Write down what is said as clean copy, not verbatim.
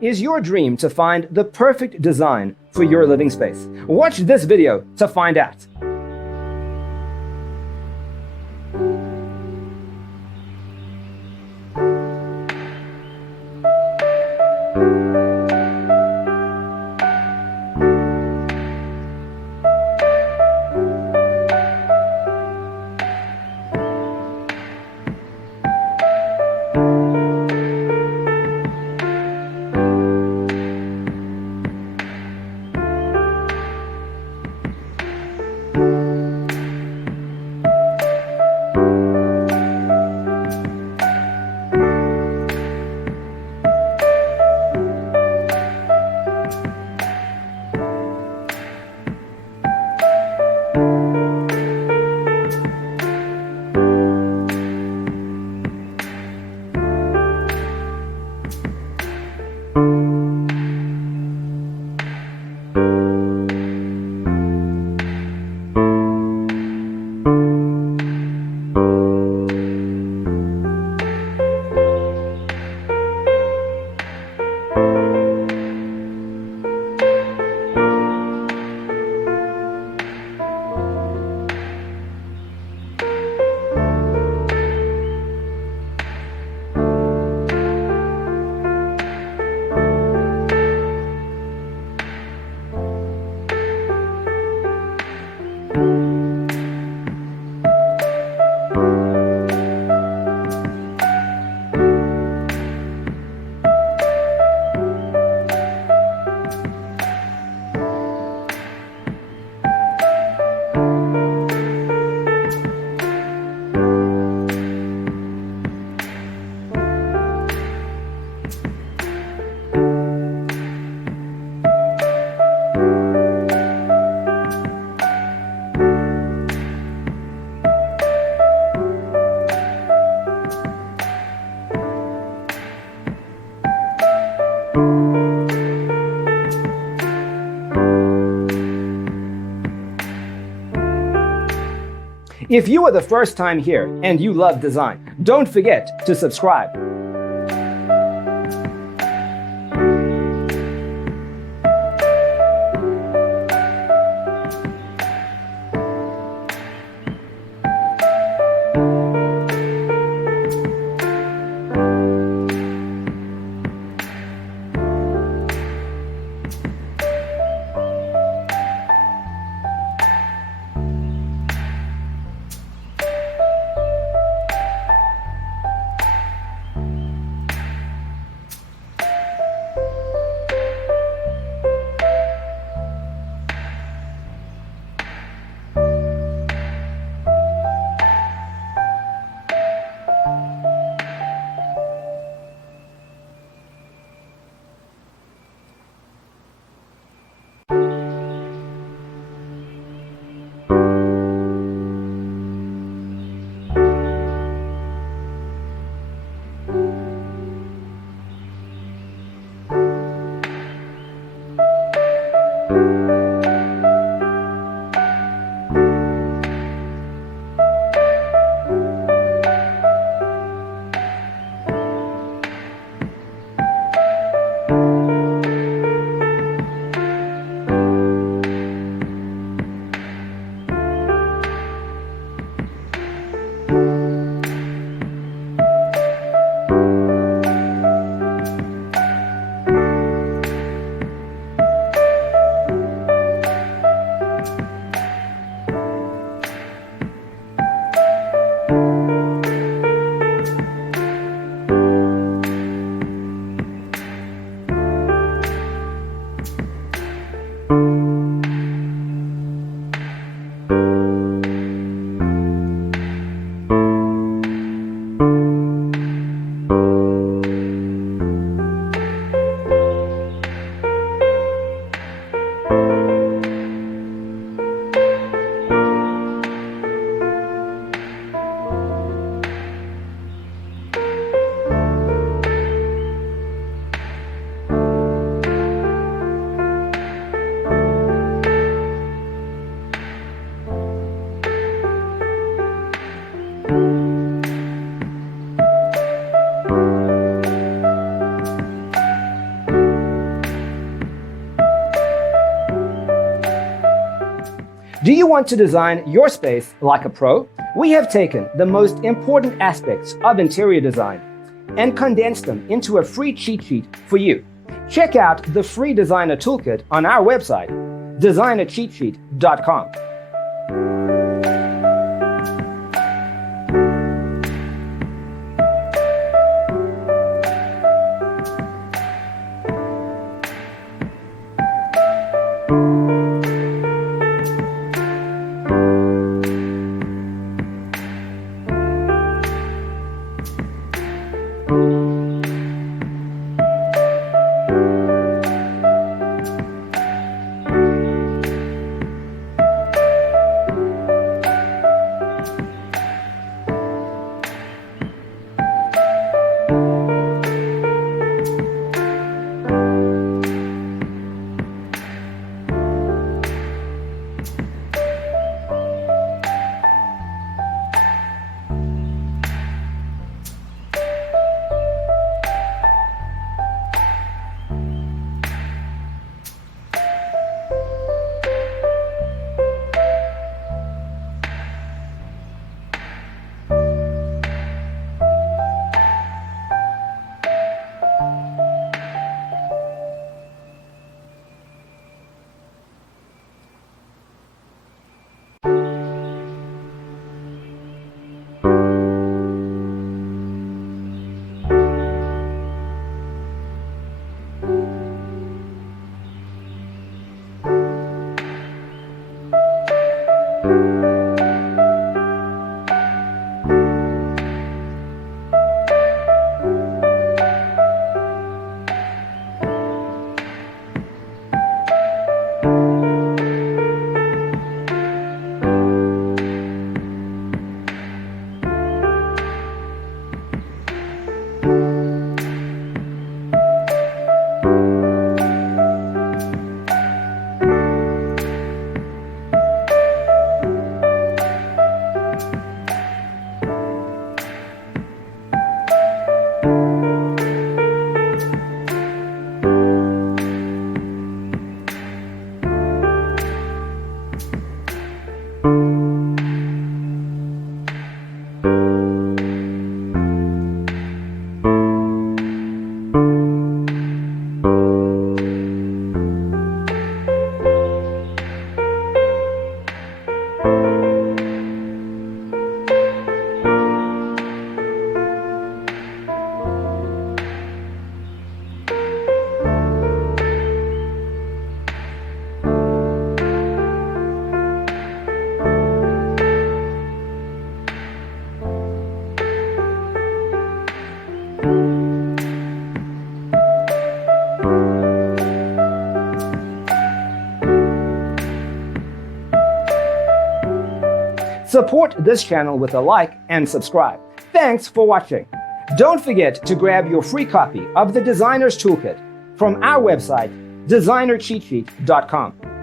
Is your dream to find the perfect design for your living space? Watch this video to find out. If you are the first time here and you love design, don't forget to subscribe. Do you want to design your space like a pro? We have taken the most important aspects of interior design and condensed them into a free cheat sheet for you. Check out the free designer toolkit on our website, designercheatsheet.com. Support this channel with a like and subscribe. Thanks for watching. Don't forget to grab your free copy of the Designer's Toolkit from our website, designercheatsheet.com.